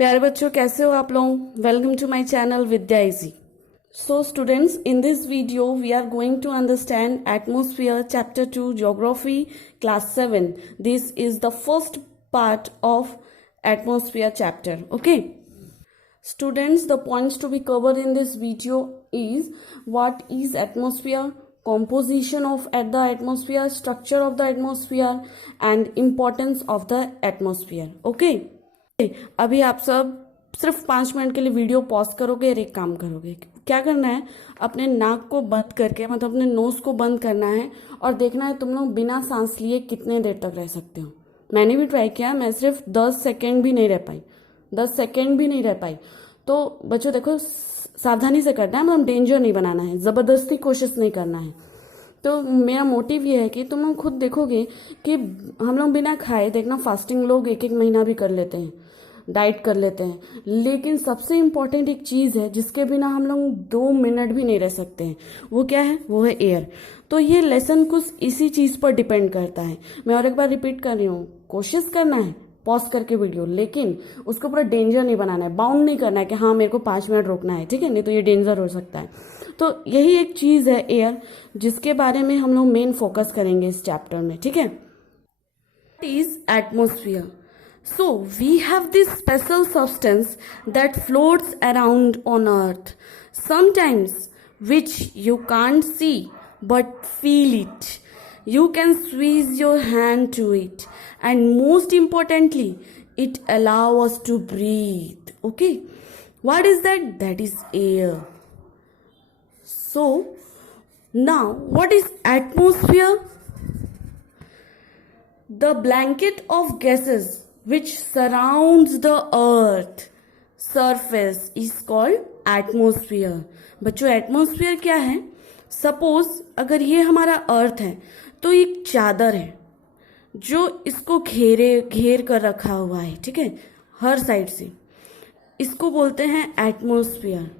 प्यारे बच्चों, कैसे हो आप लोग? Welcome to my channel Vidya easy. So students, in this video we are going to understand atmosphere chapter 2 geography class 7. This is the first part of atmosphere chapter. Okay students, the points to be covered in this video is what is atmosphere, composition of the atmosphere, structure of the atmosphere and importance of the atmosphere. Okay, अभी आप सब सिर्फ 5 minute के लिए video pause करोगे और एक काम करोगे। क्या करना है, अपने नाक को बंद करके मतलब अपने नोज को बंद करना है और देखना है तुम लोग बिना सांस लिए कितने देर तक रह सकते हो। मैंने भी ट्राई किया, मैं सिर्फ 10 सेकेंड भी नहीं रह पाई, 10 सेकेंड भी नहीं रह पाई। तो बच्चों देखो, सावधानी से करना है, मतलब डेंजर नहीं बनाना है, ज़बरदस्ती कोशिश नहीं करना है। तो मेरा मोटिव ये है कि तुम लोग खुद देखोगे कि हम लोग बिना खाए, देखना फास्टिंग लोग 1-1 महीना भी कर लेते हैं, डाइट कर लेते हैं, लेकिन सबसे इम्पॉर्टेंट एक चीज़ है जिसके बिना हम लोग 2 मिनट भी नहीं रह सकते हैं, वो क्या है? वो है एयर। तो ये लेसन कुछ इसी चीज़ पर डिपेंड करता है। मैं और एक बार रिपीट कर रही हूँ, कोशिश करना है पॉज करके वीडियो, लेकिन उसको पूरा डेंजर नहीं बनाना है, बाउंड नहीं करना है कि हाँ मेरे को 5 मिनट रोकना है, ठीक है? नहीं तो ये डेंजर हो सकता है। तो यही एक चीज़ है एयर, जिसके बारे में हम लोग मेन फोकस करेंगे इस चैप्टर में, ठीक है? Is atmosphere. So we have this special substance that floats around on earth, sometimes which you can't see but feel it. You can squeeze your hand to it, and most importantly, it allows us to breathe. Okay, what is that? That is air. So now, what is atmosphere? The blanket of gases which surrounds the earth surface is called atmosphere. बच्चों, atmosphere क्या है? Suppose अगर ये हमारा अर्थ है तो एक चादर है जो इसको घेर कर रखा हुआ है, ठीक है, हर साइड से। इसको बोलते हैं एटमोस्फियर।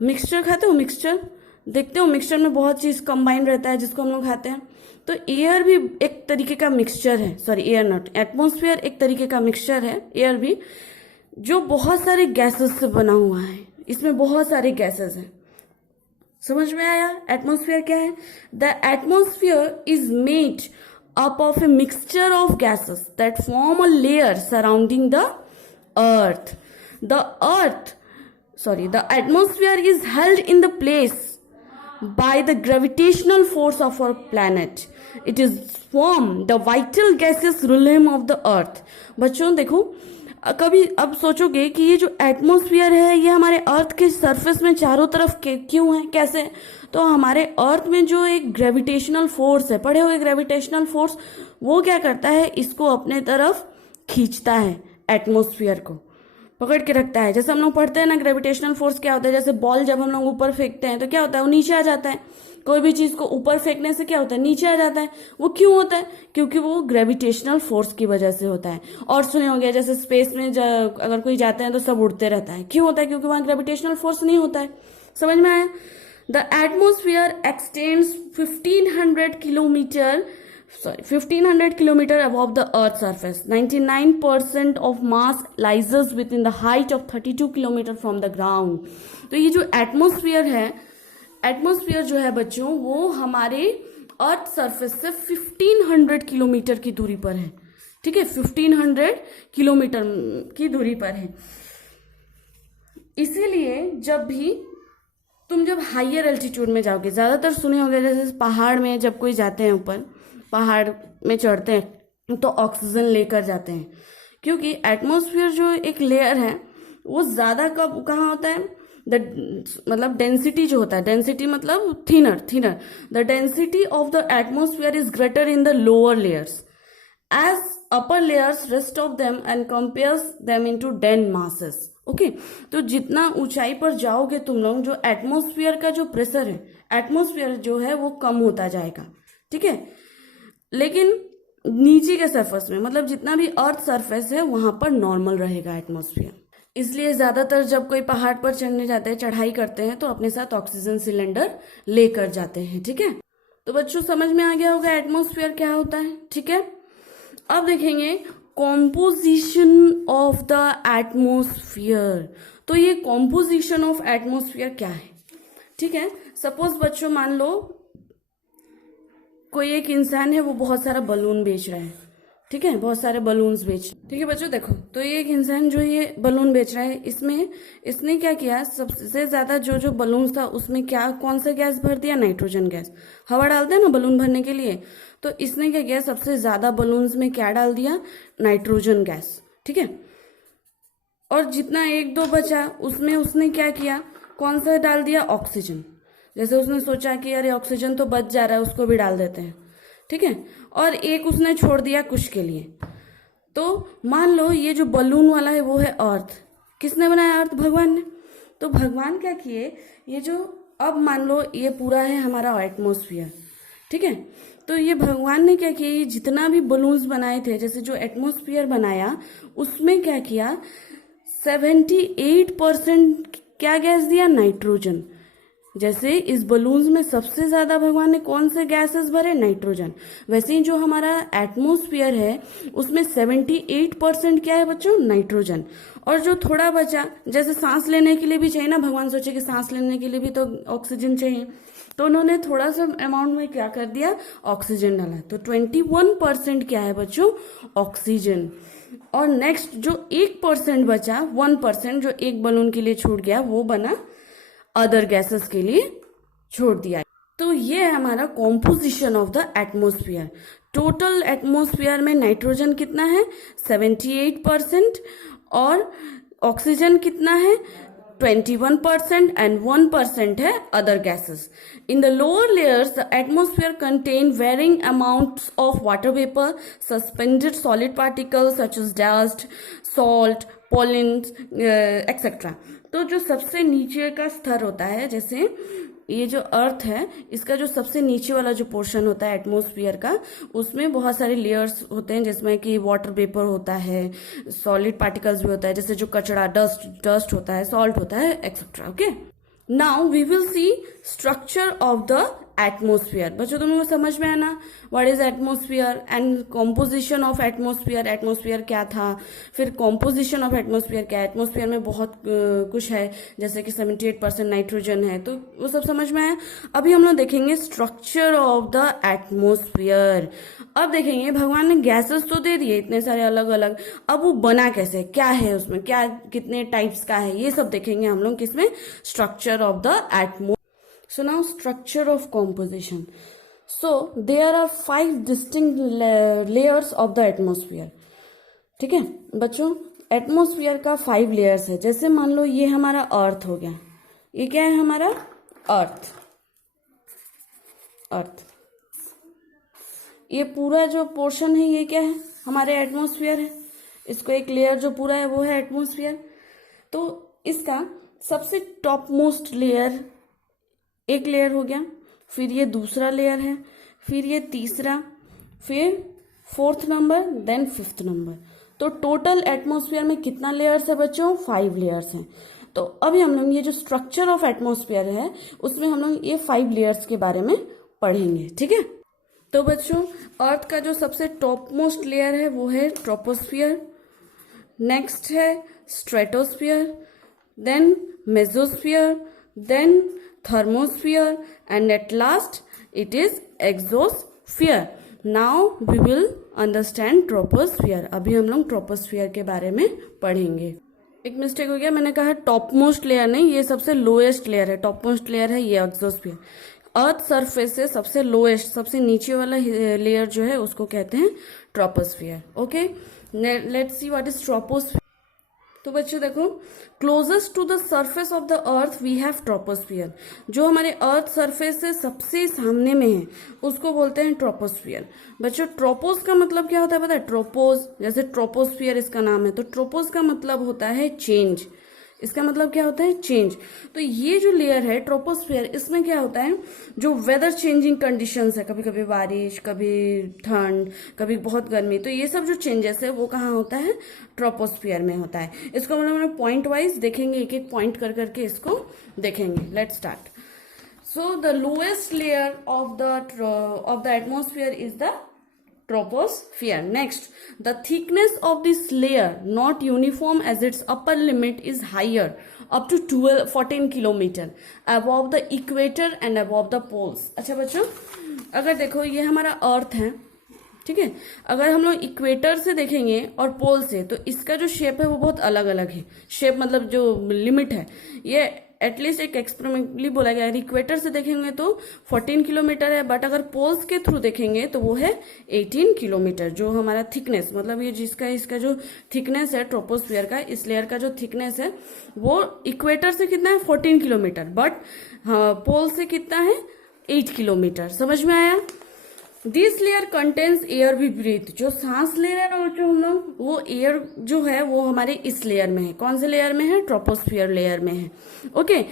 मिक्सचर खाते हो? मिक्सचर देखते हो, मिक्सचर में बहुत चीज़ कंबाइन रहता है जिसको हम लोग खाते हैं। तो एयर भी एक तरीके का मिक्सचर है, सॉरी एयर नॉट, एटमॉस्फेयर एक तरीके का मिक्सचर है, एयर भी, जो बहुत सारे गैसेस से बना हुआ है। इसमें बहुत सारे गैसेस हैं। समझ में आया एटमॉस्फेयर क्या है? The atmosphere is made up of a mixture of gases that form a layer surrounding the earth. The atmosphere is held in the place by the gravitational force of our planet. It is formed the vital gaseous realm of the earth. बच्चों देखो, कभी अब सोचोगे कि ये जो atmosphere है ये हमारे अर्थ के सरफेस में चारों तरफ क्यों है, कैसे? तो हमारे अर्थ में जो एक ग्रेविटेशनल फोर्स है, पढ़े हुए ग्रेविटेशनल फोर्स, वो क्या करता है? इसको अपने तरफ खींचता है, एटमॉस्फेयर को पकड़ के रखता है। जैसे हम लोग पढ़ते हैं ना, ग्रेविटेशनल फोर्स क्या होता है, जैसे बॉल जब हम लोग ऊपर फेंकते हैं तो क्या होता है? वो नीचे आ जाता है। कोई भी चीज को ऊपर फेंकने से क्या होता है? नीचे आ जाता है। वो क्यों होता है? क्योंकि वो ग्रेविटेशनल फोर्स की वजह से होता है। और सुने होंगे जैसे स्पेस में अगर कोई जाते हैं तो सब उड़ते रहता है, क्यों होता है? क्योंकि वहां ग्रेविटेशनल फोर्स नहीं होता है। समझ में आया? The atmosphere x tends 1500 kilometer above the earth's surface. 99% of mass lies within the height of 32 kilometer from the ground. तो ये जो एटमोस्फियर है, एटमोस्फियर जो है बच्चों, वो हमारे अर्थ सरफेस से 1500 किलोमीटर की दूरी पर है, ठीक है? 1500 किलोमीटर की दूरी पर है। इसीलिए जब हाइयर एल्टीट्यूड में जाओगे, ज्यादातर सुने होंगे जैसे पहाड़ में जब कोई जाते हैं, ऊपर पहाड़ में चढ़ते हैं तो ऑक्सीजन लेकर जाते हैं, क्योंकि एटमॉस्फेयर जो एक लेयर है वो ज्यादा कहाँ होता है? मतलब डेंसिटी जो होता है, डेंसिटी मतलब thinner. The density of the atmosphere is greater in the lower layers as upper layers rest of them and compares them into dense masses. Okay, तो जितना ऊंचाई पर जाओगे तुम लोग, जो एटमॉस्फेयर का जो प्रेशर है, एटमॉस्फेयर जो है वो कम होता जाएगा, ठीक है? लेकिन नीचे के सरफेस में, मतलब जितना भी अर्थ सरफेस है, वहां पर नॉर्मल रहेगा एटमॉस्फेयर। इसलिए ज्यादातर जब कोई पहाड़ पर चढ़ने जाते हैं, चढ़ाई करते हैं, तो अपने साथ ऑक्सीजन सिलेंडर लेकर जाते हैं, ठीक है? तो बच्चों समझ में आ गया होगा एटमॉस्फेयर क्या होता है, ठीक है? अब देखेंगे कॉम्पोजिशन ऑफ द एटमोस्फियर। तो ये कॉम्पोजिशन ऑफ एटमोस्फियर क्या है? ठीक है, सपोज बच्चों मान लो कोई एक इंसान है, वो बहुत सारा बलून बेच रहा है। ठीक है, बहुत सारे बलून्स बेच। ठीक है बच्चों, देखो तो ये एक इंसान जो ये बलून बेच रहा है, इसमें इसने क्या किया, सबसे ज्यादा जो जो बलून्स था उसमें क्या, कौन सा गैस भर दिया? Nitrogen gas. हवा डालते हैं ना बलून भरने के लिए, तो इसने क्या किया, सबसे ज्यादा बलून्स में क्या डाल दिया? Nitrogen gas. ठीक है, और जितना एक दो बचा उसमें उसने क्या किया, कौन सा डाल दिया? ऑक्सीजन। जैसे उसने सोचा कि अरे ऑक्सीजन तो बच जा रहा है, उसको भी डाल देते हैं। ठीक है, और एक उसने छोड़ दिया कुछ के लिए। तो मान लो ये जो बलून वाला है वो है अर्थ। किसने बनाया? अर्थ, भगवान ने। तो भगवान क्या किए, ये जो अब मान लो ये पूरा है हमारा एटमोस्फियर। ठीक है, तो ये भगवान ने क्या किया, ये जितना भी बलून्स बनाए थे, जैसे जो एटमोस्फियर बनाया उसमें क्या किया, 78% क्या गैस दिया? नाइट्रोजन। जैसे इस बलून्स में सबसे ज्यादा भगवान ने कौन से गैसेस भरे? नाइट्रोजन। वैसे ही जो हमारा एटमोस्फियर है उसमें 78% क्या है बच्चों? नाइट्रोजन। और जो थोड़ा बचा, जैसे सांस लेने के लिए भी चाहिए ना, भगवान सोचे कि सांस लेने के लिए भी तो ऑक्सीजन चाहिए, तो उन्होंने थोड़ा सा अमाउंट में क्या कर दिया? ऑक्सीजन डाला। तो 21% क्या है बच्चों? ऑक्सीजन। और नेक्स्ट जो 1% बचा, 1% जो एक बलून के लिए छूट गया, वो बना अदर गैसेस के लिए छोड़ दिया। तो ये है हमारा composition of the atmosphere. Total atmosphere में नाइट्रोजन कितना है? 78%। और ऑक्सीजन कितना है? 21%। एंड 1% है other gases. In the lower layers, the atmosphere contain varying amounts of water vapor, suspended solid particles such as dust, salt, pollens, etc. तो जो सबसे नीचे का स्तर होता है, जैसे ये जो अर्थ है, इसका जो सबसे नीचे वाला जो पोर्शन होता है एटमॉस्फेयर का, उसमें बहुत सारे लेयर्स होते हैं, जिसमें कि वाटर वेपर होता है, सॉलिड पार्टिकल्स भी होता है, जैसे जो कचरा, डस्ट होता है, सॉल्ट होता है, etcetera. Okay, now we will see structure of the atmosphere. बच्चों तुम लोग समझ में आना what is atmosphere and composition of atmosphere. Atmosphere क्या था, फिर कॉम्पोजिशन ऑफ एटमोस्फियर क्या है। एटमोस्फियर में बहुत कुछ है, जैसे कि 78% नाइट्रोजन है, तो वो सब समझ में आया। अभी हम लोग देखेंगे स्ट्रक्चर ऑफ द एटमोस्फियर। अब देखेंगे भगवान ने गैसेस तो दे दिए इतने सारे अलग अलग, अब वो बना कैसे, क्या है उसमें, क्या कितने टाइप्स का है, ये सब देखेंगे हम लोग किसमें, structure of the atmosphere. So now structure of composition. So there are 5 distinct layers of the atmosphere. ठीक है बच्चों, एटमोस्फियर का 5 लेयर्स है। जैसे मान लो ये हमारा अर्थ हो गया, ये क्या है हमारा अर्थ। ये पूरा जो पोर्शन है ये क्या है, हमारे एटमोस्फियर है। इसको एक लेयर जो पूरा है वो है एटमोस्फियर। तो इसका सबसे टॉप मोस्ट लेयर एक लेयर हो गया, फिर ये दूसरा लेयर है, फिर ये तीसरा, फिर 4th number, then 5th number. तो टोटल एटमॉस्फेयर में कितना लेयर्स है बच्चों? 5 लेयर्स हैं। तो अभी हम लोग ये जो स्ट्रक्चर ऑफ एटमॉस्फेयर है उसमें हम लोग ये 5 लेयर्स के बारे में पढ़ेंगे। ठीक है, तो बच्चों अर्थ का जो सबसे टॉप मोस्ट लेयर है वो है ट्रोपोस्फियर, नेक्स्ट है stratosphere, then mesosphere, then thermosphere, and at last it is exosphere. Now we will understand troposphere. अभी हम लोग ट्रोपोस्फियर के बारे में पढ़ेंगे। एक मिस्टेक हो गया, मैंने कहा टॉप मोस्ट लेयर नहीं, ये सबसे लोएस्ट लेयर है। टॉप मोस्ट लेयर है ये एक्सोस्फियर। अर्थ सरफेस से सबसे लोएस्ट, सबसे नीचे वाला लेयर जो है उसको कहते हैं troposphere. Okay, let's see what is troposphere. तो बच्चों देखो, closest to the surface of the earth we have troposphere. जो हमारे अर्थ सरफेस से सबसे सामने में है उसको बोलते हैं ट्रोपोस्फियर। बच्चों ट्रोपोस का मतलब क्या होता है पता है? ट्रोपोस, जैसे ट्रोपोस्फियर इसका नाम है, तो ट्रोपोस का मतलब होता है चेंज। इसका मतलब क्या होता है? चेंज। तो ये जो लेयर है ट्रोपोस्फियर, इसमें क्या होता है, जो वेदर चेंजिंग कंडीशंस है, कभी कभी बारिश, कभी ठंड, कभी बहुत गर्मी, तो ये सब जो चेंजेस है वो कहाँ होता है? ट्रोपोस्फियर में होता है। इसको मतलब पॉइंट वाइज देखेंगे, एक एक पॉइंट कर करके इसको देखेंगे। Let's start. So the lowest layer of the atmosphere is the troposphere. Next, the thickness of this layer not uniform as its upper limit is higher up to 14 kilometre above the equator and above the poles. अच्छा बच्चों, अगर देखो ये हमारा अर्थ है, ठीक है, अगर हम लोग इक्वेटर से देखेंगे और पोल से तो इसका जो शेप है वो बहुत अलग अलग है. शेप मतलब जो लिमिट है ये एटलीस्ट एक एक्सपेरिमेंटली बोला गया है. इक्वेटर से देखेंगे तो 14 किलोमीटर है, बट अगर पोल्स के थ्रू देखेंगे तो वो है 18 किलोमीटर. जो हमारा थिकनेस मतलब ये जिसका इसका जो थिकनेस है ट्रोपोस्फियर का, इस लेयर का जो थिकनेस है वो इक्वेटर से कितना है 14 किलोमीटर, बट पोल से कितना है 8 किलोमीटर. समझ में आया? This layer contains air we breathe. जो सांस ले रहे हैं जो हम लोग, वो एयर जो है वो हमारे इस लेयर में है. कौन से लेयर में है? ट्रोपोस्फियर लेयर में है. Okay.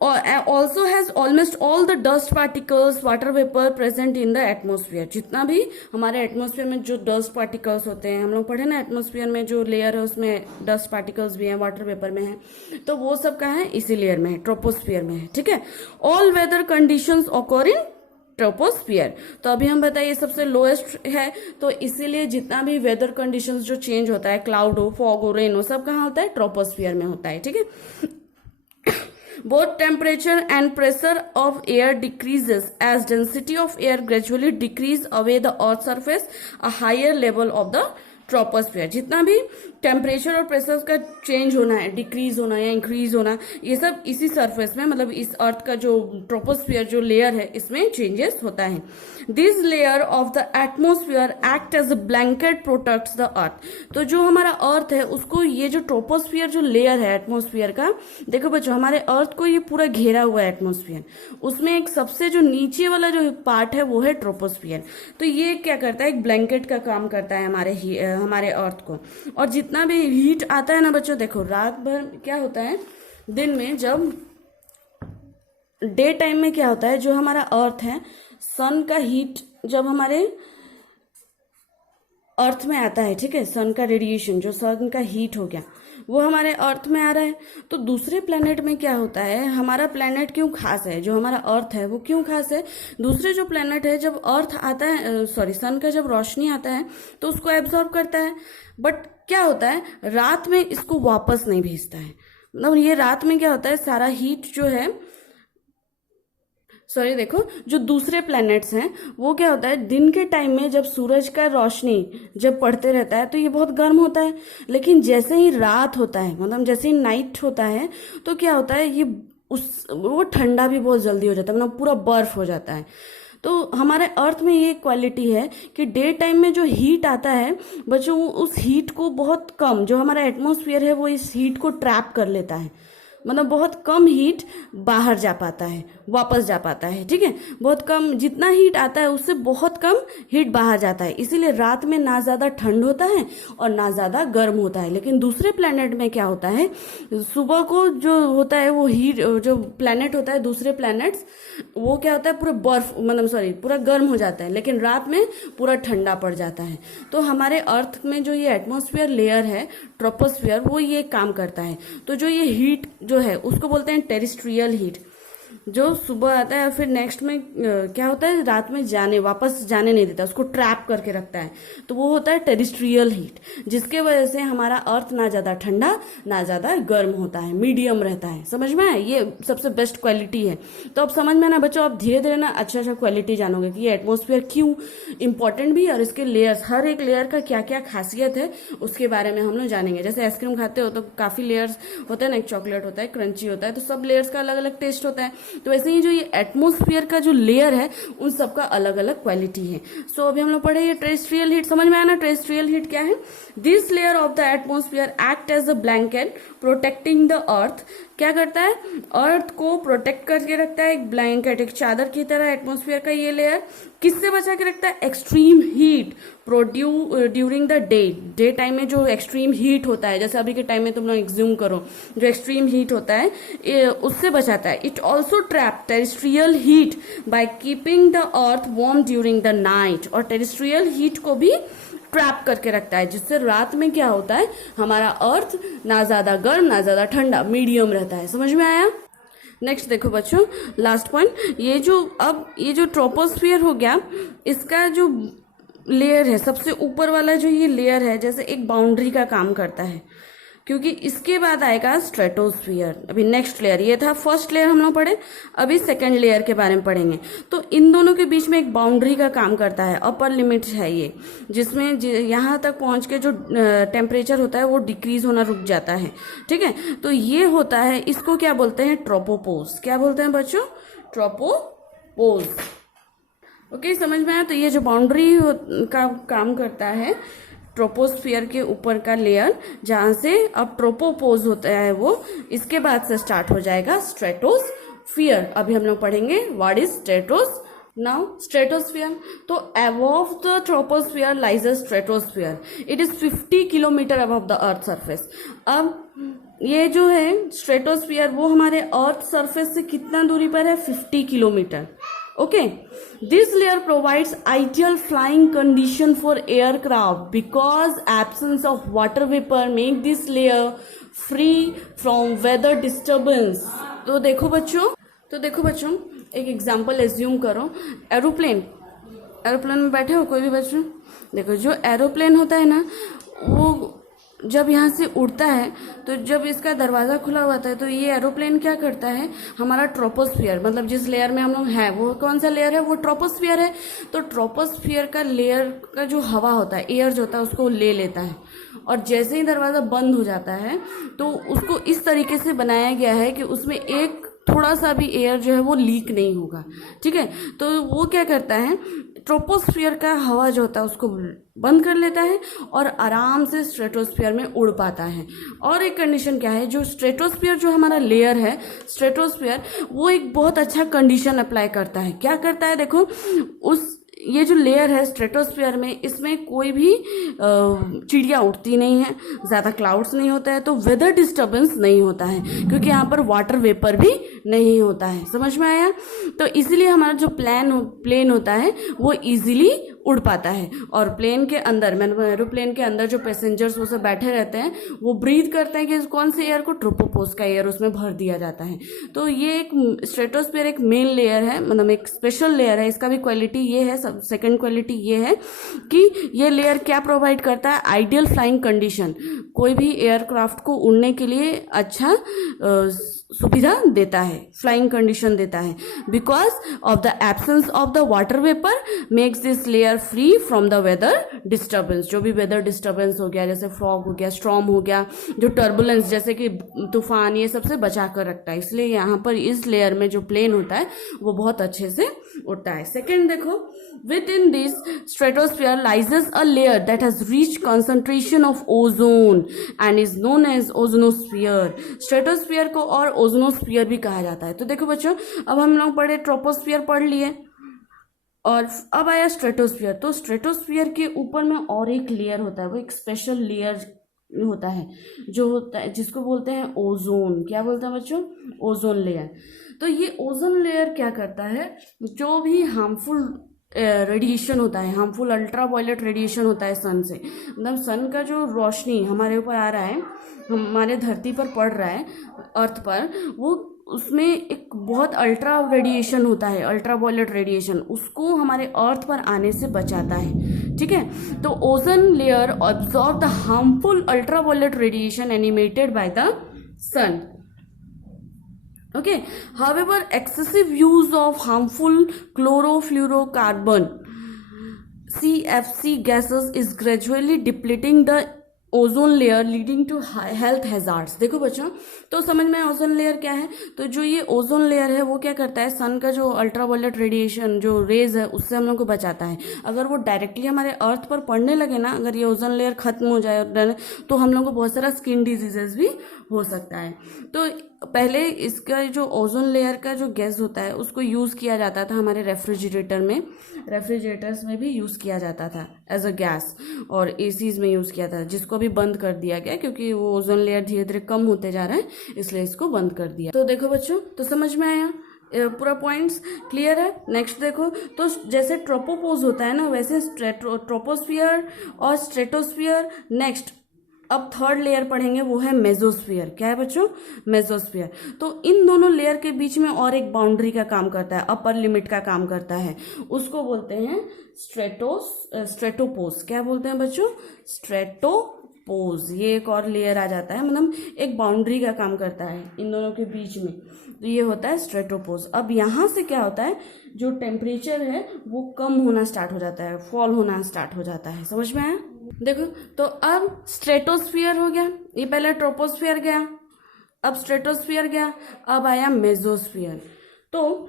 Also has almost all the dust particles water vapour present in the atmosphere. जितना भी हमारे एटमोस्फियर में जो डस्ट पार्टिकल्स होते हैं, हम लोग पढ़े ना एटमोस्फियर में जो लेयर है उसमें डस्ट पार्टिकल्स भी हैं, वाटर वेपर में है, तो वो सब कहाँ है? इसी लेयर में है, ट्रोपोस्फियर में है. ठीक है. All weather conditions occur in troposphere. तो अभी हम बताइए सबसे लोएस्ट है, तो इसीलिए जितना भी वेदर कंडीशंस जो चेंज होता है, क्लाउड हो, फॉग हो, रेन हो, सब कहाँ होता है? ट्रोपोस्फियर में होता है. ठीक है. Both temperature and pressure of air decreases as density of air gradually decrease away the earth's surface a higher level of the troposphere. जितना भी टेम्परेचर और प्रेशर का चेंज होना है, डिक्रीज होना या इंक्रीज होना, ये सब इसी सरफेस में मतलब इस अर्थ का जो ट्रोपोस्फियर जो लेयर है इसमें चेंजेस होता है. This layer of the atmosphere act as a blanket protects the earth. तो जो हमारा अर्थ है उसको ये जो ट्रोपोस्फियर जो लेयर है एटमोस्फियर का, देखो बच्चों हमारे अर्थ को ये पूरा घेरा हुआ है एटमोस्फियर. उसमें एक सबसे जो नीचे वाला जो पार्ट है वो है ट्रोपोस्फियर. तो ये क्या करता है? एक ब्लैंकेट का काम करता है हमारे अर्थ को. और जितना भी हीट आता है ना बच्चों, देखो रात भर क्या होता है, दिन में जब डे टाइम में क्या होता है, जो हमारा अर्थ है सन का हीट जब हमारे अर्थ में आता है, ठीक है, सन का रेडिएशन जो सन का हीट हो गया वो हमारे अर्थ में आ रहा है. तो दूसरे प्लेनेट में क्या होता है, हमारा प्लेनेट क्यों खास है, जो हमारा अर्थ है वो क्यों खास है? दूसरे जो प्लेनेट है जब अर्थ आता है सन का जब रोशनी आता है तो उसको एब्जॉर्ब करता है, बट क्या होता है रात में इसको वापस नहीं भेजता है. मतलब ये रात में क्या होता है, सारा हीट जो है देखो जो दूसरे प्लैनेट्स हैं वो क्या होता है, दिन के टाइम में जब सूरज का रोशनी जब पड़ते रहता है तो ये बहुत गर्म होता है, लेकिन जैसे ही रात होता है मतलब जैसे ही नाइट होता है तो क्या होता है, ये वो ठंडा भी बहुत जल्दी हो जाता है, मतलब पूरा बर्फ हो जाता है. तो हमारे अर्थ में ये क्वालिटी है कि डे टाइम में जो हीट आता है बच्चों, उस हीट को बहुत कम, जो हमारा एटमॉस्फेयर है वो इस हीट को ट्रैप कर लेता है. मतलब बहुत कम हीट बाहर जा पाता है, वापस जा पाता है. ठीक है. बहुत कम, जितना हीट आता है उससे बहुत कम हीट बाहर जाता है. इसीलिए रात में ना ज्यादा ठंड होता है और ना ज्यादा गर्म होता है. लेकिन दूसरे प्लैनेट में क्या होता है, सुबह को जो होता है वो हीट, जो प्लैनेट होता है दूसरे प्लैनेट्स, वो क्या होता है पूरा बर्फ मतलब पूरा गर्म हो जाता है, लेकिन रात में पूरा ठंडा पड़ जाता है. तो हमारे अर्थ में जो ये एटमॉस्फेयर लेयर है ट्रोपोस्फियर, वो ये काम करता है. तो जो ये हीट जो है उसको बोलते हैं टेरेस्ट्रियल हीट. जो सुबह आता है फिर नेक्स्ट में क्या होता है, रात में वापस जाने नहीं देता, उसको ट्रैप करके रखता है. तो वो होता है टेरेस्ट्रियल हीट, जिसके वजह से हमारा अर्थ ना ज्यादा ठंडा ना ज्यादा गर्म होता है, मीडियम रहता है. समझ में आया? ये सबसे बेस्ट क्वालिटी है. तो अब समझ में ना बच्चों, आप धीरे धीरे ना अच्छा क्वालिटी जानोगे कि ये एटमोस्फियर क्यों इंपॉर्टेंट भी, और इसके लेयर्स, हर एक लेयर का क्या क्या खासियत है उसके बारे में हम लोग जानेंगे. जैसे आइसक्रीम खाते हो तो काफी लेयर्स होते हैं ना, एक चॉकलेट होता है, क्रंची होता है, तो सब लेयर्स का अलग अलग टेस्ट होता है. तो वैसे ही जो ये एटमॉस्फेयर का जो लेयर है उन सबका अलग अलग क्वालिटी है. सो अभी हम लोग पढ़े ये टेरेस्ट्रियल हीट. समझ में आया ना टेरेस्ट्रियल हीट क्या है? This layer of the atmosphere act as a blanket protecting the earth. क्या करता है? अर्थ को प्रोटेक्ट करके रखता है, एक ब्लैंकेट, एक चादर की तरह. एटमॉस्फेयर का ये लेयर किससे बचा के रखता है? Extreme heat during the day time में जो एक्सट्रीम हीट होता है, जैसे अभी के टाइम में तुम लोग एग्ज्यूम करो, जो एक्सट्रीम हीट होता है उससे बचाता है. It also trap terrestrial heat by keeping the earth warm during the night. और टेरेस्ट्रियल हीट को भी ट्रैप करके रखता है, जिससे रात में क्या होता है, हमारा अर्थ ना ज्यादा गर्म ना ज्यादा ठंडा, मीडियम रहता है. समझ में आया? नेक्स्ट देखो बच्चों, लास्ट पॉइंट, ये जो ट्रोपोस्फियर हो गया, इसका जो लेयर है, सबसे ऊपर वाला जो ये लेयर है जैसे एक बाउंड्री का काम करता है, क्योंकि इसके बाद आएगा स्ट्रेटोस्फियर। अभी नेक्स्ट लेयर, ये था फर्स्ट लेयर हम लोग पढ़े, अभी सेकंड लेयर के बारे में पढ़ेंगे। तो इन दोनों के बीच में एक बाउंड्री का काम करता है, अपर लिमिट है ये, जिसमें यहाँ तक पहुँच के जो टेम्परेचर होता है वो डिक्रीज होना रुक जाता है। ठीक है, तो ये होता है, इसको क्या बोलते हैं, ट्रोपोपोज। क्या बोलते हैं बच्चों, ट्रोपोपोज। ओके, समझ में आया। तो ये जो बाउंड्री का काम करता है, ट्रोपोस्फियर के ऊपर का लेयर, जहां से अब ट्रोपोपोज होता है वो, इसके बाद से स्टार्ट हो जाएगा स्ट्रेटोस्फियर। अभी हम लोग पढ़ेंगे व्हाट इज स्ट्रेटोस नाउ। स्ट्रेटोस्फियर, तो above the troposphere lies a stratosphere, it is 50 kilometre above the earth surface. अब ये जो है स्ट्रेटोस्फियर, वो हमारे अर्थ सरफेस से कितना दूरी पर है, 50 kilometre. Okay, this layer provides ideal flying condition for aircraft because absence of water vapor make this layer free from weather disturbance. तो देखो बच्चों एक एग्जांपल एज्यूम करो, एरोप्लेन में बैठे हो कोई भी बच्चों, देखो जो एरोप्लेन होता है ना, वो जब यहाँ से उड़ता है तो जब इसका दरवाज़ा खुला हुआ है तो ये एरोप्लेन क्या करता है, हमारा ट्रोपोस्फियर, मतलब जिस लेयर में हम लोग हैं वो कौन सा लेयर है, वो ट्रोपोस्फियर है। तो ट्रोपोस्फियर का लेयर का जो हवा होता है, एयर जो होता है, उसको ले लेता है, और जैसे ही दरवाज़ा बंद हो जाता है तो उसको इस तरीके से बनाया गया है कि उसमें एक थोड़ा सा भी एयर जो है वो लीक नहीं होगा। ठीक है, तो वो क्या करता है, ट्रोपोस्फियर का हवा जो होता है उसको बंद कर लेता है और आराम से स्ट्रेटोस्फियर में उड़ पाता है। और एक कंडीशन क्या है, जो स्ट्रेटोस्फियर जो हमारा लेयर है, स्ट्रेटोस्फियर, वो एक बहुत अच्छा कंडीशन अप्लाई करता है। क्या करता है, देखो ये जो लेयर है स्ट्रेटोस्फियर में, इसमें कोई भी चिड़िया उड़ती नहीं है, ज़्यादा क्लाउड्स नहीं होता है, तो वेदर डिस्टर्बेंस नहीं होता है, क्योंकि यहाँ पर वाटर वेपर भी नहीं होता है। समझ में आया। तो इसीलिए हमारा जो प्लेन होता है वो इजीली उड़ पाता है। और प्लेन के अंदर, एरोप्लेन के अंदर जो पैसेंजर्स वो सब बैठे रहते हैं, वो ब्रीथ करते हैं कि कौन से एयर को, ट्रोपोपोज का एयर उसमें भर दिया जाता है। तो ये एक स्ट्रेटोस्फीयर एक मेन लेयर है, मतलब एक स्पेशल लेयर है। इसका भी क्वालिटी ये है, सेकंड क्वालिटी ये है कि ये लेयर क्या प्रोवाइड करता है, आइडियल फ्लाइंग कंडीशन, कोई भी एयरक्राफ्ट को उड़ने के लिए अच्छा सुविधा देता है, फ्लाइंग कंडीशन देता है। Because of the absence of the water vapour makes this layer free from the weather disturbance. जो भी वेदर डिस्टर्बेंस हो गया, जैसे फॉग हो गया, स्टॉर्म हो गया, जो टर्बुलेंस जैसे कि तूफान, ये सबसे बचा कर रखता है। इसलिए यहाँ पर इस लेयर में जो प्लेन होता है वो बहुत अच्छे से उड़ता है। सेकेंड देखो, within this stratosphere lies a layer that has reached concentration of ozone and is known as ozonosphere. Stratosphere को और ओजोनोस्फीयर भी कहा जाता है। तो देखो बच्चों, अब हम लोग पढ़े ट्रोपोस्फीयर पढ़ लिए, और अब आया स्ट्रेटोस्फीयर। तो स्ट्रेटोस्फीयर के ऊपर में और एक लेयर होता है, वो एक स्पेशल लेयर होता है, जो होता है जिसको बोलते हैं ओजोन। क्या बोलते हैं बच्चों, ओजोन लेयर। तो ये ओजोन लेयर क्या करता है, जो भी हार्मफुल रेडिएशन होता है, हार्मफुल अल्ट्रा वायलेट रेडिएशन होता है सन से, मतलब सन का जो रोशनी हमारे ऊपर आ रहा है, हमारे धरती पर पड़ रहा है, अर्थ पर, वो उसमें एक बहुत अल्ट्रा रेडिएशन होता है, अल्ट्रा वायलेट रेडिएशन, उसको हमारे अर्थ पर आने से बचाता है। ठीक है, तो ozone layer absorb the harmful ultraviolet radiation animated by the sun. Okay, however, excessive use of harmful chlorofluorocarbon CFC gases is gradually depleting the ozone layer leading to health hazards. देखो बच्चों, तो समझ में ozone layer क्या है। तो जो ये ओजोन लेयर है वो क्या करता है, सन का जो अल्ट्रावायलेट रेडिएशन जो रेज है उससे हम लोग को बचाता है। अगर वो डायरेक्टली हमारे अर्थ पर पड़ने लगे ना, अगर ये ओजोन लेयर खत्म हो जाए तो हम लोग को बहुत सारा स्किन डिजीजेस भी हो सकता है। तो पहले इसका जो ओजोन लेयर का जो गैस होता है उसको यूज़ किया जाता था हमारे रेफ्रिजरेटर्स में भी यूज़ किया जाता था एज अ गैस, और एसीज में यूज़ किया था, जिसको भी बंद कर दिया गया क्योंकि वो ओजोन लेयर धीरे धीरे कम होते जा रहा है, इसलिए इसको बंद कर दिया। तो देखो बच्चों, तो समझ में आया, पूरा पॉइंट्स क्लियर है। नेक्स्ट देखो, तो जैसे ट्रोपोपोज होता है ना, वैसे ट्रोपोस्फियर और स्ट्रेटोस्फियर, नेक्स्ट अब थर्ड लेयर पढ़ेंगे, वो है मेसोस्फीयर। क्या है बच्चों? मेसोस्फीयर। तो इन दोनों लेयर के बीच में और एक बाउंड्री का काम करता है, अपर लिमिट का काम करता है, उसको बोलते हैं स्ट्रेटोपोज। क्या बोलते हैं बच्चों? स्ट्रेटोपोज। ये एक और लेयर आ जाता है, मतलब एक बाउंड्री का काम करता है इन दोनों के बीच में, तो ये होता है स्ट्रेटोपोज। अब यहाँ से क्या होता है, जो टेम्परेचर है वो कम होना स्टार्ट हो जाता है, फॉल होना स्टार्ट हो जाता है। समझ में आया? देखो, तो अब स्ट्रेटोस्फियर हो गया, ये पहले ट्रोपोस्फियर गया, अब स्ट्रेटोस्फियर गया, अब आया मेसोस्फियर। तो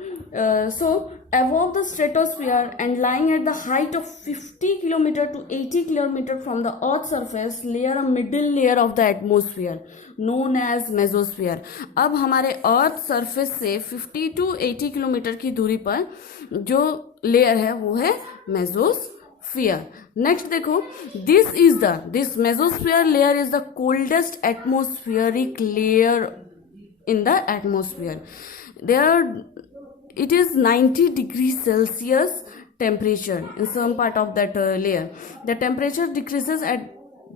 सो above the stratosphere and lying at the height of 50 kilometer to 80 kilometer from the earth's surface layer a middle layer of the atmosphere known as mesosphere। अब हमारे अर्थ सरफेस से 50 to 80 kilometre की दूरी पर जो layer है वो है मेसोस्फियर। नेक्स्ट देखो, this mesosphere layer is the coldest atmospheric layer in the atmosphere. There it is 90 degrees Celsius temperature in some part of that layer. The temperature decreases at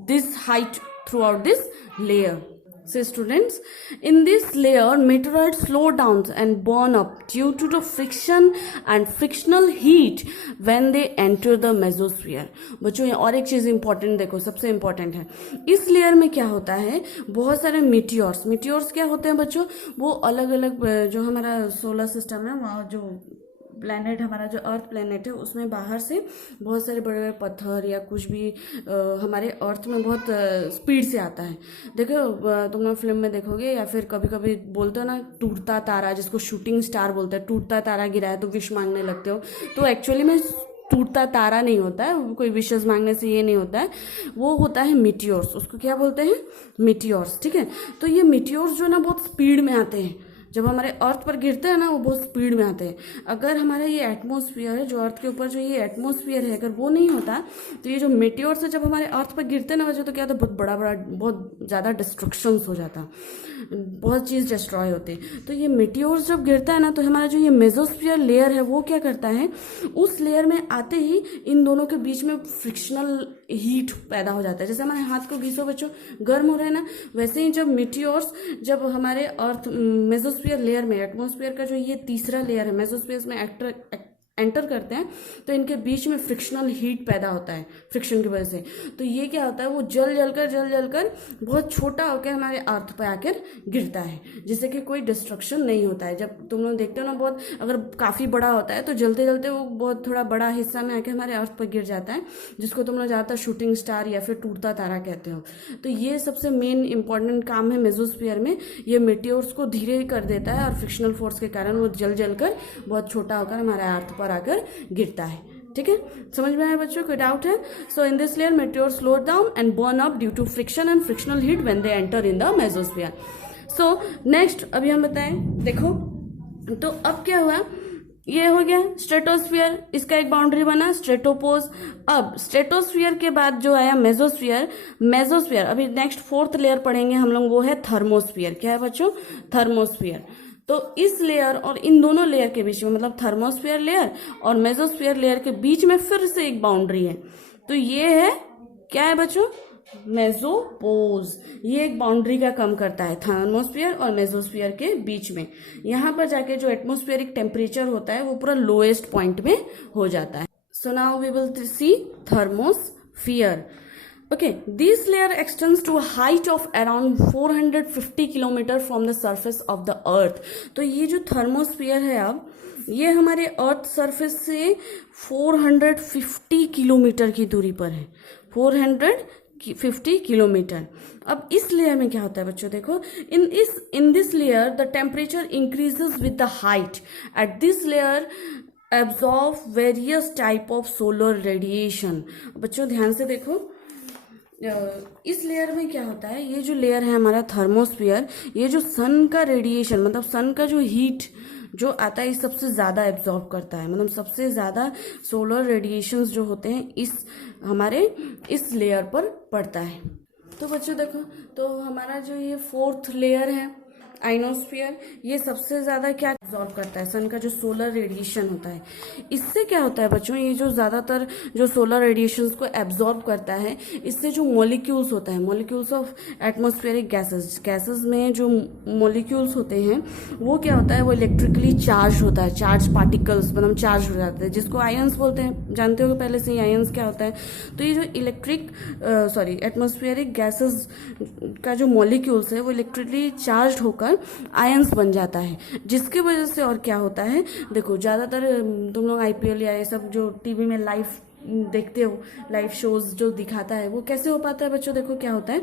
this height throughout this layer. So students, in this layer meteorites slow down and burn up due to the friction and frictional heat when they enter the mesosphere। बच्चों ये और एक चीज important देखो, सबसे important है, इस layer में क्या होता है, बहुत सारे मीटियोर्स क्या होते हैं बच्चों, वो अलग अलग जो हमारा सोलर सिस्टम है, वहाँ जो प्लैनेट, हमारा जो अर्थ प्लैनेट है, उसमें बाहर से बहुत सारे बड़े बड़े पत्थर या कुछ भी हमारे अर्थ में बहुत स्पीड से आता है। देखो, तुम लोग फिल्म में देखोगे या फिर कभी कभी बोलते हो ना, टूटता तारा, जिसको शूटिंग स्टार बोलते हैं, टूटता तारा गिरा है तो विश मांगने लगते हो, तो एक्चुअली में टूटता तारा नहीं होता है, कोई विशेष मांगने से ये नहीं होता है, वो होता है मीटियोर्स। उसको क्या बोलते हैं? मीटियोर्स। ठीक है, तो ये मीटियोर्स जो है ना बहुत स्पीड में आते हैं, जब हमारे अर्थ पर गिरते हैं ना वो बहुत स्पीड में आते हैं। अगर हमारा ये एटमॉस्फेयर है, जो अर्थ के ऊपर जो ये एटमॉस्फेयर है, अगर वो नहीं होता तो ये जो मेटियोर्स है जब हमारे अर्थ पर गिरते ना बच्चों, तो क्या होता है, बहुत बड़ा बहुत ज़्यादा डिस्ट्रक्शंस हो जाता, बहुत चीज़ डिस्ट्रॉय होती। तो ये मेटियोर्स जब गिरता है ना, तो हमारा जो ये मेसोस्फीयर लेयर है वो क्या करता है, उस लेयर में आते ही इन दोनों के बीच में फ्रिक्शनल हीट पैदा हो जाता है। जैसे हमारे हाथ को घिसो बच्चों, गर्म हो रहा है ना, वैसे ही जब मेटियोर्स जब हमारे अर्थ मेसोस्फीयर लेयर में, एटमॉस्फेयर का जो ये तीसरा लेयर है मेसोस्फीयर में एंटर करते हैं, तो इनके बीच में फ्रिक्शनल हीट पैदा होता है फ्रिक्शन की वजह से। तो ये क्या होता है, वो जल जलकर बहुत छोटा होकर हमारे अर्थ पर आकर गिरता है, जिससे कि कोई डिस्ट्रक्शन नहीं होता है। जब तुम लोग देखते हो ना, बहुत अगर काफ़ी बड़ा होता है तो जलते जलते वो बहुत थोड़ा बड़ा हिस्सा में आके हमारे अर्थ पर गिर जाता है, जिसको तुम लोग ज़्यादातर शूटिंग स्टार या फिर टूटता तारा कहते हो। तो ये सबसे मेन इंपॉर्टेंट काम है मेसोस्फीयर में, ये मेटियोर्स को धीरे कर देता है और फ्रिक्शनल फोर्स के कारण वो जलकर बहुत छोटा होकर हमारे अर्थ पर आकर गिरता है। ठीक है, समझ में आया बच्चों? कोई डाउट है? So in this layer meteor slow down and burn up due to friction and frictional heat when they enter in the mesosphere. So next अभी हम बताएं, देखो तो अब क्या हुआ, ये हो गया स्ट्रेटोस्फीयर, इसका एक बाउंड्री बना स्ट्रेटोपोज। अब स्ट्रेटोस्फीयर के बाद जो आया मेसोस्फीयर। अभी नेक्स्ट फोर्थ लेयर पढ़ेंगे हम लोग, वो है थर्मोस्फीयर। क्या है बच्चों? थर्मोस्फीयर। तो इस लेयर और इन दोनों लेयर के बीच में, मतलब थर्मोस्फीयर लेयर और मेसोस्फीयर लेयर के बीच में फिर से एक बाउंड्री है, तो ये है, क्या है बच्चों? मेसोपोज। ये एक बाउंड्री का काम करता है थर्मोस्फीयर और मेसोस्फीयर के बीच में। यहाँ पर जाके जो एटमॉस्फेरिक टेम्परेचर होता है वो पूरा लोएस्ट पॉइंट में हो जाता है। So now we will see thermosphere. Okay, this layer extends to a height of around 450 kilometer from the surface of the earth। तो ये जो थर्मोस्फीयर है, अब ये हमारे अर्थ सरफेस से 450 किलोमीटर की दूरी पर है, 450 किलोमीटर। अब इस लेयर में क्या होता है बच्चों, देखो, इन this layer the temperature increases with the height. At this layer absorb various type of solar radiation. बच्चों ध्यान से देखो, इस लेयर में क्या होता है, ये जो लेयर है हमारा थर्मोस्फीयर, ये जो सन का रेडिएशन, मतलब सन का जो हीट जो आता है, सबसे ज़्यादा एब्जॉर्ब करता है, मतलब सबसे ज़्यादा सोलर रेडिएशंस जो होते हैं इस लेयर पर पड़ता है। तो बच्चों देखो, तो हमारा जो ये फोर्थ लेयर है, आइनोस्फीयर, ये सबसे ज्यादा क्या एब्जॉर्ब करता है, सन का जो सोलर रेडिएशन होता है। इससे क्या होता है बच्चों, ये जो ज्यादातर जो सोलर रेडिएशंस को एब्जॉर्ब करता है, इससे जो मॉलिक्यूल्स होता है, molecules of atmospheric gases, gases में जो मॉलिक्यूल्स होते हैं वो क्या होता है, वो इलेक्ट्रिकली चार्ज होता है, चार्ज पार्टिकल्स मतलब चार्ज हो जाते हैं, जिसको आयंस बोलते हैं। जानते हो पहले से ही आयंस क्या होता है। तो ये जो एटमॉस्फेरिक गैसेस का जो मॉलिक्यूल्स है वो इलेक्ट्रिकली चार्ज होकर आयंस बन जाता है, जिसकी वजह से और क्या होता है, देखो ज्यादातर तुम लोग आईपीएल या ये सब जो टीवी में लाइव देखते हो, लाइव शोज जो दिखाता है, वो कैसे हो पाता है बच्चों। देखो क्या होता है,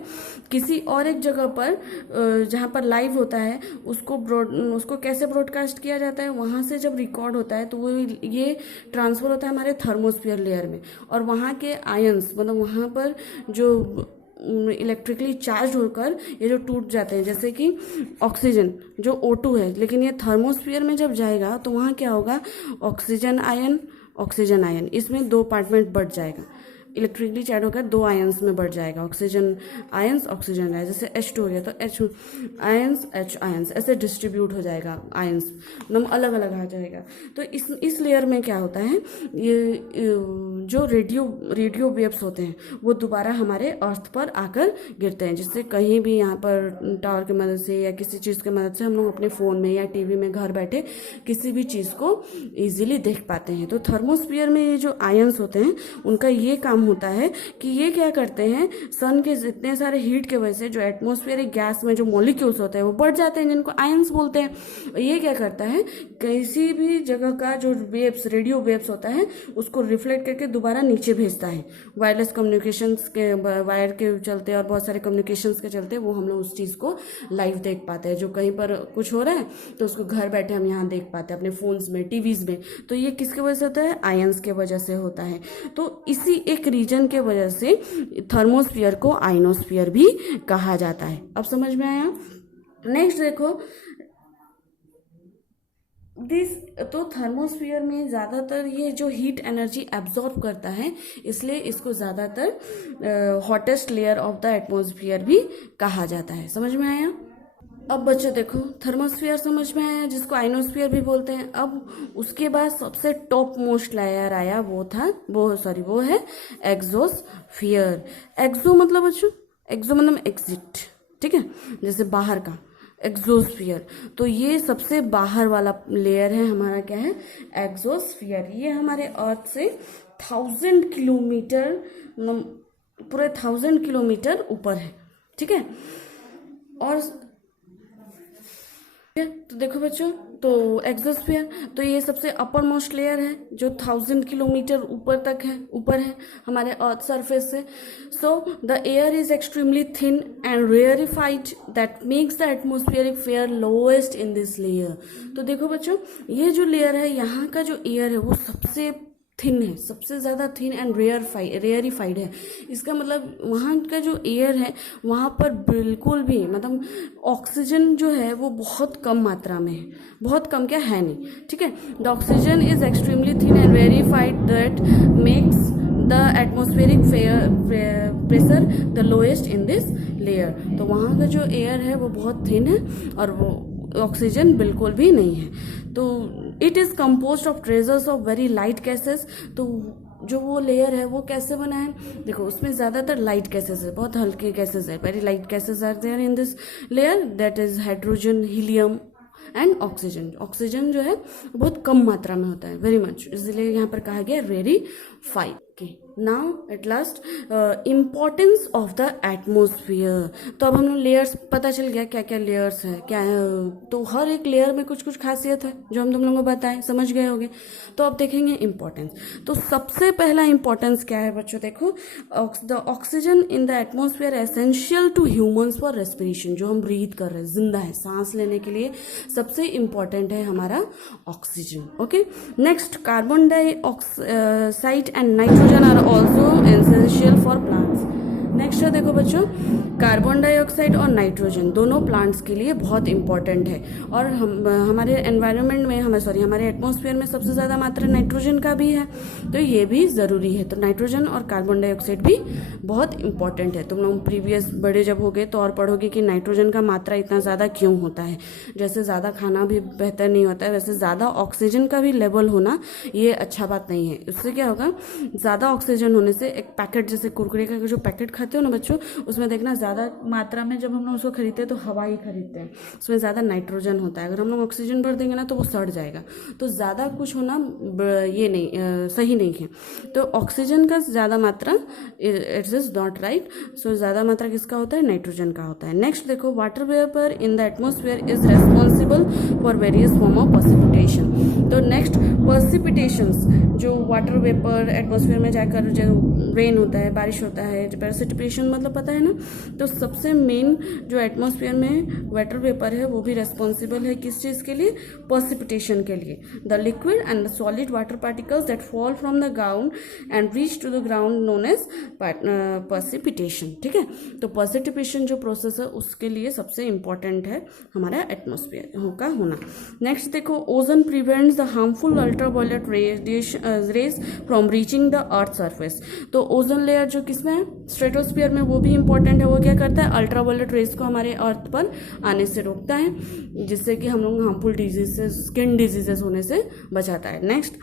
किसी और एक जगह पर जहां पर लाइव होता है उसको कैसे ब्रॉडकास्ट किया जाता है, वहां से जब रिकॉर्ड होता है तो वो ये ट्रांसफर होता है हमारे थर्मोस्फीयर लेयर में, और वहां के आयंस मतलब वहां पर जो इलेक्ट्रिकली चार्ज होकर ये जो टूट जाते हैं, जैसे कि ऑक्सीजन जो O2 है, लेकिन ये थर्मोस्फीयर में जब जाएगा तो वहाँ क्या होगा, ऑक्सीजन आयन, इसमें दो पार्ट में बढ़ जाएगा, इलेक्ट्रिकली चार्ज होकर दो आयंस में बढ़ जाएगा, ऑक्सीजन आयंस, जैसे H2 हो गया तो H आयंस ऐसे डिस्ट्रीब्यूट हो जाएगा, आयंस मतलब अलग अलग आ जाएगा। तो इस लेयर में क्या होता है, ये जो रेडियो वेव्स होते हैं वो दोबारा हमारे अर्थ पर आकर गिरते हैं, जिससे कहीं भी यहाँ पर टावर की मदद से या किसी चीज़ की मदद से हम लोग अपने फ़ोन में या टीवी में घर बैठे किसी भी चीज़ को ईजिली देख पाते हैं। तो थर्मोस्फीयर में ये जो आयंस होते हैं उनका ये काम होता है कि ये क्या करते हैं, सन के जितने सारे हीट के वजह से जो एटमॉस्फेरिक गैस में जो मॉलिक्यूल्स होते हैं वो बढ़ जाते हैं, जिनको आयंस बोलते हैं। ये क्या करता है, किसी भी जगह का जो वेव्स, रेडियो वेव्स होता है, उसको रिफ्लेक्ट करके दोबारा नीचे भेजता है। वायरलेस कम्युनिकेशंस के वायर के चलते और बहुत सारे कम्युनिकेशंस के चलते वो हम लोग उस चीज़ को लाइव देख पाते हैं। जो कहीं पर कुछ हो रहा है तो उसको घर बैठे हम यहाँ देख पाते हैं अपने फोन्स में, टीवीज में। तो ये किसके वजह से होता है, आयंस के वजह से होता है। तो इसी एक रीजन के वजह से थर्मोस्फीयर को आइनोस्फीयर भी कहा जाता है। अब समझ में आया। नेक्स्ट देखो तो थर्मोस्फीयर में ज़्यादातर ये जो हीट एनर्जी एब्जॉर्ब करता है, इसलिए इसको ज़्यादातर hottest layer of the atmosphere भी कहा जाता है। समझ में आया। अब बच्चों देखो, थर्मोस्फीयर समझ में आया, जिसको आइनोस्फीयर भी बोलते हैं। अब उसके बाद सबसे टॉप मोस्ट लेयर आया, वो है एक्सोस्फीयर। एक्सो मतलब बच्चों, एक्सो मतलब एग्जिट, ठीक है, जैसे बाहर का एक्सोस्फीयर। तो ये सबसे बाहर वाला लेयर है हमारा, क्या है, एक्सोस्फीयर। ये हमारे अर्थ से 1000 किलोमीटर मतलब पूरे 1000 किलोमीटर ऊपर है, ठीक है। और तो देखो बच्चों, तो एक्सोस्फीयर तो ये सबसे अपर मोस्ट लेयर है जो 1000 किलोमीटर ऊपर है हमारे अर्थ सरफेस से। So the air is extremely thin and rarefied that makes the atmospheric fair lowest in this layer. तो देखो बच्चों, ये जो लेयर है, यहाँ का जो एयर है वो सबसे थिन है, सबसे ज़्यादा थिन एंड रेयरिफाइड है। इसका मतलब वहाँ का जो एयर है वहाँ पर बिल्कुल भी मतलब ऑक्सीजन जो है वो बहुत कम मात्रा में है, बहुत कम क्या है नहीं, ठीक है। The oxygen is extremely thin and rarefied that makes the atmospheric pressure the lowest in this layer. तो वहाँ का जो एयर है वो बहुत थिन है और वो ऑक्सीजन बिल्कुल भी नहीं है। तो it is compose of treasures of very light gases. तो जो वो लेयर है वो कैसे बना है, देखो उसमें ज़्यादातर लाइट गैसेस है, बहुत हल्के गैसेस है। Very light gases are there in this layer, that is hydrogen, helium and oxygen. Oxygen जो है बहुत कम मात्रा में होता है, वेरी मच, इसलिए यहाँ पर कहा गया rarefied. Now at last importance of the atmosphere. तो अब हम लोग लेयर्स पता चल गया क्या क्या लेयर्स है, क्या है। तो हर एक लेयर में कुछ कुछ खासियत है जो हम तुम लोगों को बताएं, समझ गए होंगे। तो अब देखेंगे इम्पोर्टेंस। तो सबसे पहला इम्पोर्टेंस क्या है बच्चों, देखो the oxygen in the atmosphere essential to humans for respiration. जो हम ब्रीथ कर रहे हैं, जिंदा है, सांस लेने के लिए सबसे इम्पोर्टेंट है हमारा oxygen. Okay, next carbon dioxide and nitrogen are also essential for plants. Next है देखो बच्चों, कार्बन डाइऑक्साइड और नाइट्रोजन दोनों प्लांट्स के लिए बहुत इंपॉर्टेंट है, और हमारे एनवायरनमेंट में हमारे एटमॉस्फेयर में सबसे ज़्यादा मात्रा नाइट्रोजन का भी है, तो ये भी ज़रूरी है। तो नाइट्रोजन और कार्बन डाइऑक्साइड भी बहुत इंपॉर्टेंट है। तुम लोग प्रीवियस बड़े जब होगे तो और पढ़ोगे कि नाइट्रोजन का मात्रा इतना ज़्यादा क्यों होता है। जैसे ज़्यादा खाना भी बेहतर नहीं होता है, वैसे ज़्यादा ऑक्सीजन का भी लेवल होना ये अच्छा बात नहीं है। उससे क्या होगा, ज़्यादा ऑक्सीजन होने से एक पैकेट, जैसे कुरकुरे का जो पैकेट खाते हो ना बच्चों, उसमें देखना ज़्यादा मात्रा में जब हम लोग उसको खरीदते हैं तो हवा ही खरीदते हैं, उसमें ज़्यादा नाइट्रोजन होता है। अगर हम लोग ऑक्सीजन भर देंगे ना तो वो सड़ जाएगा, तो ज़्यादा कुछ होना ये नहीं सही नहीं है। तो ऑक्सीजन का ज़्यादा मात्रा इट इज़ नॉट राइट। सो ज़्यादा मात्रा किसका होता है, नाइट्रोजन का होता है। नेक्स्ट देखो, water vapour in the atmosphere is responsible for various form of precipitation. तो नेक्स्ट, प्रेसिपिटेशंस, जो वाटर वेपर एटमॉस्फेयर में जाकर जो रेन होता है, बारिश होता है, प्रेसिपिटेशन मतलब पता है ना। तो सबसे मेन जो एटमॉस्फेयर में वाटर वेपर है वो भी रेस्पॉन्सिबल है किस चीज़ के लिए, प्रेसिपिटेशन के लिए। The liquid and the solid water particles that fall from the ground and reach to the ground known as precipitation. ठीक है, तो प्रेसिपिटेशन जो प्रोसेस है उसके लिए सबसे इंपॉर्टेंट है हमारा एटमॉस्फेयर का होना। नेक्स्ट देखो, ozone prevents the harmful ultraviolet rays from reaching the earth surface. तो ओजोन लेयर जो किसमें है, स्ट्रेटोस्फीयर में, वो भी इंपॉर्टेंट है। वो क्या करता है, अल्ट्रावायलेट रेज को हमारे अर्थ पर आने से रोकता है, जिससे कि हम लोग हार्मफुल डिजीजेस, स्किन डिजीजेस होने से बचाता है। Next,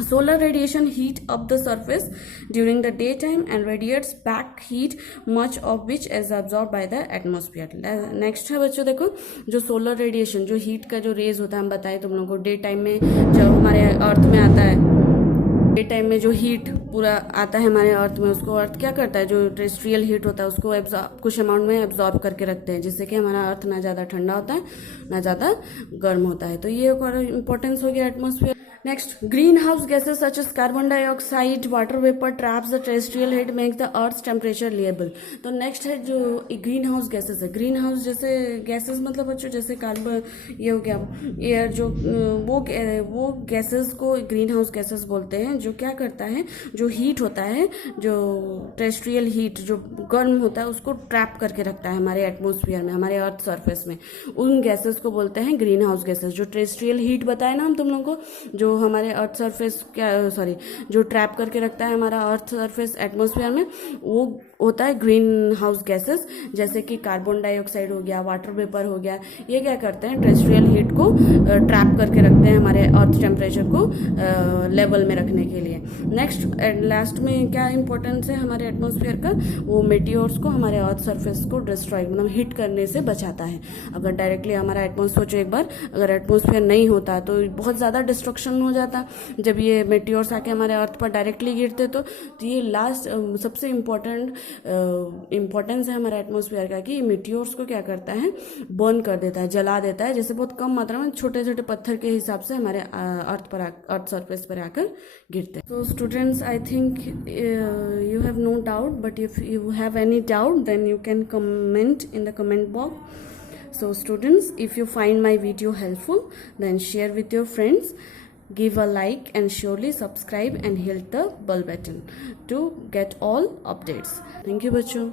solar radiation heat up the surface during the daytime and radiates back heat, much of which is absorbed by the atmosphere. Next है बच्चों देखो, जो सोलर रेडिएशन, जो हीट का जो रेज होता है, हम बताए तुम लोगों को, डे टाइम में जब हमारे अर्थ में आता है, डे टाइम में जो हीट पूरा आता है हमारे अर्थ में, उसको अर्थ क्या करता है, जो टेरेस्ट्रियल हीट होता है उसको कुछ अमाउंट में एब्जॉर्ब करके रखते हैं, जिससे कि हमारा अर्थ ना ज़्यादा ठंडा होता है ना ज़्यादा गर्म होता है। तो ये एक इंपॉर्टेंस हो गया atmosphere. Next, greenhouse gases such as carbon dioxide, water vapor traps the terrestrial heat, makes the earth's temperature reliable. तो नेक्स्ट है जो ग्रीन हाउस गैसेस है। ग्रीन हाउस जैसे गैसेस मतलब बच्चों, जैसे कार्बन, ये हो गया एयर, जो वो गैसेस को ग्रीन हाउस गैसेस बोलते हैं। जो क्या करता है, जो हीट होता है, जो टेरेस्ट्रियल हीट जो गर्म होता है, उसको ट्रैप करके रखता है हमारे एटमॉस्फेयर में, हमारे अर्थ सरफेस में। उन गैसेस को बोलते हैं ग्रीन हाउस गैसेस। जो टेरेस्ट्रियल हीट बताए ना हम तुम लोगों को, जो हमारे अर्थ सरफेस जो ट्रैप करके रखता है हमारा अर्थ सरफेस एटमॉस्फेयर में, वो होता है ग्रीन हाउस गैसेस। जैसे कि कार्बन डाइऑक्साइड हो गया, वाटर वेपर हो गया, ये क्या करते हैं, टेरेस्ट्रियल हीट को ट्रैप करके रखते हैं हमारे अर्थ टेम्परेचर को लेवल में रखने के लिए। नेक्स्ट लास्ट में क्या इंपॉर्टेंस है हमारे एटमॉस्फेयर का, वो मेटियोर्स को, हमारे अर्थ सरफेस को डिस्ट्रॉय मतलब हिट करने से बचाता है। अगर डायरेक्टली हमारा एटमॉस्फेयर, जो एक बार अगर एटमॉस्फेयर नहीं होता तो बहुत ज़्यादा डिस्ट्रक्शन हो जाता। जब ये मेटियोर्स आके हमारे अर्थ पर डायरेक्टली गिरते तो ये लास्ट सबसे इम्पोर्टेंस है हमारे एटमॉस्फेयर का, कि मेटियोर्स को क्या करता है, बर्न कर देता है, जला देता है। जैसे बहुत कम मात्रा में छोटे छोटे पत्थर के हिसाब से हमारे अर्थ सरफेस पर आकर गिरते हैं। तो students, I think you have no doubt, but if you have any doubt then you can comment in the comment box. So students, if you find my video helpful, then share with your friends, give a like and surely subscribe and hit the bell button to get all updates. Thank you बच्चों।